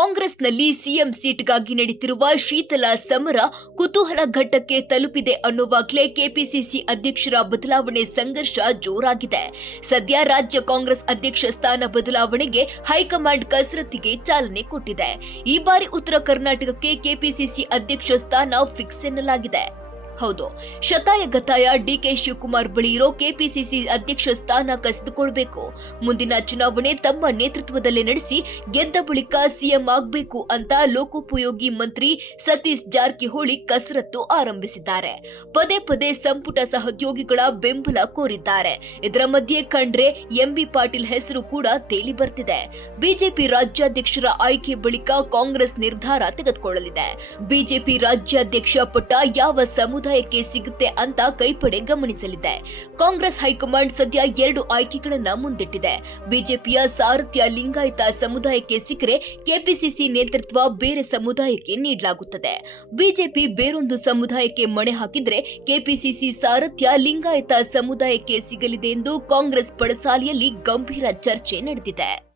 ಕಾಂಗ್ರೆಸ್ನಲ್ಲಿ ಸಿಎಂ ಸೀಟ್ಗಾಗಿ ನಡೀತಿರುವ ಶೀತಲ ಸಮರ ಕುತೂಹಲ ಘಟ್ಟಕ್ಕೆ ತಲುಪಿದೆ ಅನ್ನುವಾಗಲೇ ಕೆಪಿಸಿಸಿ ಅಧ್ಯಕ್ಷರ ಬದಲಾವಣೆ ಸಂಘರ್ಷ ಜೋರಾಗಿದೆ. ಸದ್ಯ ರಾಜ್ಯ ಕಾಂಗ್ರೆಸ್ ಅಧ್ಯಕ್ಷ ಸ್ಥಾನ ಬದಲಾವಣೆಗೆ ಹೈಕಮಾಂಡ್ ಕಸರತ್ತಿಗೆ ಚಾಲನೆ ಕೊಟ್ಟಿದೆ. ಈ ಬಾರಿ ಉತ್ತರ ಕರ್ನಾಟಕಕ್ಕೆ ಕೆಪಿಸಿಸಿ ಅಧ್ಯಕ್ಷ ಸ್ಥಾನ ಫಿಕ್ಸ್ ಎನ್ನಲಾಗಿದೆ. ಹೌದು. ಶತಾಯ ಗತಾಯ ಡಿಕೆ ಶಿವಕುಮಾರ್ ಬಳಿ ಇರೋ ಕೆಪಿಸಿಸಿ ಅಧ್ಯಕ್ಷ ಸ್ಥಾನ ಕಸಿದುಕೊಳ್ಬೇಕು. ಮುಂದಿನ ಚುನಾವಣೆ ತಮ್ಮ ನೇತೃತ್ವದಲ್ಲಿ ನಡೆಸಿ ಗೆದ್ದ ಬಳಿಕ ಸಿಎಂ ಆಗಬೇಕು ಅಂತ ಲೋಕೋಪಯೋಗಿ ಮಂತ್ರಿ ಸತೀಶ್ ಜಾರಕಿಹೊಳಿ ಕಸರತ್ತು ಆರಂಭಿಸಿದ್ದಾರೆ. ಪದೇ ಪದೇ ಸಂಪುಟ ಸಹೋದ್ಯೋಗಿಗಳ ಬೆಂಬಲ ಕೋರಿದ್ದಾರೆ. ಇದರ ಮಧ್ಯೆ ಖಂಡ್ರೆ ಎಂಬಿ ಪಾಟೀಲ್ ಹೆಸರು ಕೂಡ ತೇಲಿ ಬರ್ತಿದೆ. ಬಿಜೆಪಿ ರಾಜ್ಯಾಧ್ಯಕ್ಷರ ಆಯ್ಕೆ ಬಳಿಕ ಕಾಂಗ್ರೆಸ್ ನಿರ್ಧಾರ ತೆಗೆದುಕೊಳ್ಳಲಿದೆ. ಬಿಜೆಪಿ ರಾಜ್ಯಾಧ್ಯಕ್ಷ ಪಟ್ಟ ಯಾವ ಸಮುದಾಯಕ್ಕೆ ಸಿಗುತ್ತೆ ಅಂತ ಕೈಪಡೆ ಗಮನಿಸಲಿದೆ. ಕಾಂಗ್ರೆಸ್ ಹೈಕಮಾಂಡ್ ಸದ್ಯ ಎರಡು ಆಯ್ಕೆಗಳನ್ನ ಮುಂದಿಟ್ಟಿದೆ. ಬಿಜೆಪಿಯ ಸಾರಥ್ಯ ಲಿಂಗಾಯತ ಸಮುದಾಯಕ್ಕೆ ಸಿಕ್ಕರೆ ಕೆಪಿಸಿಸಿ ನೇತೃತ್ವ ಬೇರೆ ಸಮುದಾಯಕ್ಕೆ ನೀಡಲಾಗುತ್ತದೆ. ಬಿಜೆಪಿ ಬೇರೊಂದು ಸಮುದಾಯಕ್ಕೆ ಮಣೆ ಹಾಕಿದ್ರೆ ಕೆಪಿಸಿಸಿ ಸಾರಥ್ಯ ಲಿಂಗಾಯತ ಸಮುದಾಯಕ್ಕೆ ಸಿಗಲಿದೆ ಎಂದು ಕಾಂಗ್ರೆಸ್ ಪಡಸಾಲಿಯಲ್ಲಿ ಗಂಭೀರ ಚರ್ಚೆ ನಡೆದಿದೆ.